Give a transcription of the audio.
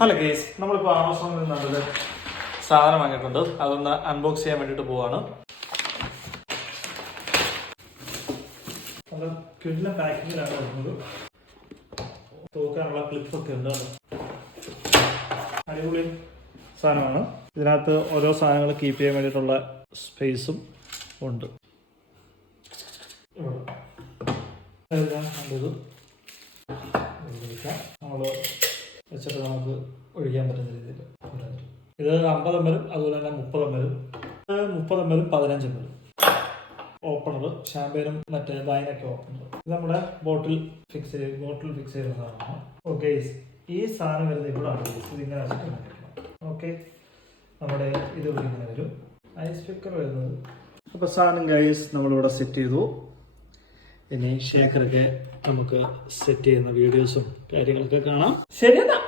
Hello guys, നമ്മളിപ്പോൾ ആമസോണിൽ നിന്ന് നല്ലൊരു സാധനം വാങ്ങിയിട്ടുണ്ട്. അതൊന്ന് അൺബോക്സ് ചെയ്യാൻ വേണ്ടിയിട്ട് പോവാണ്. അത് കിടിലൻ പാക്കിങ്ങിലാണ് വരുന്നത്. തൂക്കാനുള്ള ക്ലിപ്പൊക്കെ ഉണ്ട്. അടിപൊളി സാധനമാണ്. ഇതിനകത്ത് ഓരോ സാധനങ്ങൾ കീപ്പ് ചെയ്യാൻ വേണ്ടിയിട്ടുള്ള സ്പേസും ഉണ്ട്. നമ്മൾ വെച്ചിട്ട് നമുക്ക് ഒഴിക്കാൻ പറ്റുന്ന രീതിയിൽ ഇത് 50 ml, അതുപോലെ തന്നെ 30 ml, 30 ml, 15 ml ഓപ്പണർ, ഷാമ്പയിനും മറ്റേ വൈനൊക്കെ ഓപ്പണർ. ഇത് നമ്മുടെ ബോട്ടിൽ ഫിക്സ് ചെയ്യുന്ന സാധനമാണ്. ഓക്കെ, ഈ സാധനം വരുന്നത് ഇവിടെയാണ്. ഇത് ഇങ്ങനെ വെച്ചിട്ട് ഓക്കെ, നമ്മുടെ ഇത് ഇങ്ങനെ വരും. ഐസ് പിക്കർ വരുന്നത്. അപ്പോൾ സാധനം ഗൈസ് നമ്മളിവിടെ സെറ്റ് ചെയ്തു. ഇനി ഷേക്കറൊക്കെ നമുക്ക് സെറ്റ് ചെയ്യുന്ന വീഡിയോസും കാര്യങ്ങളൊക്കെ കാണാം. ശരിയെന്നാ.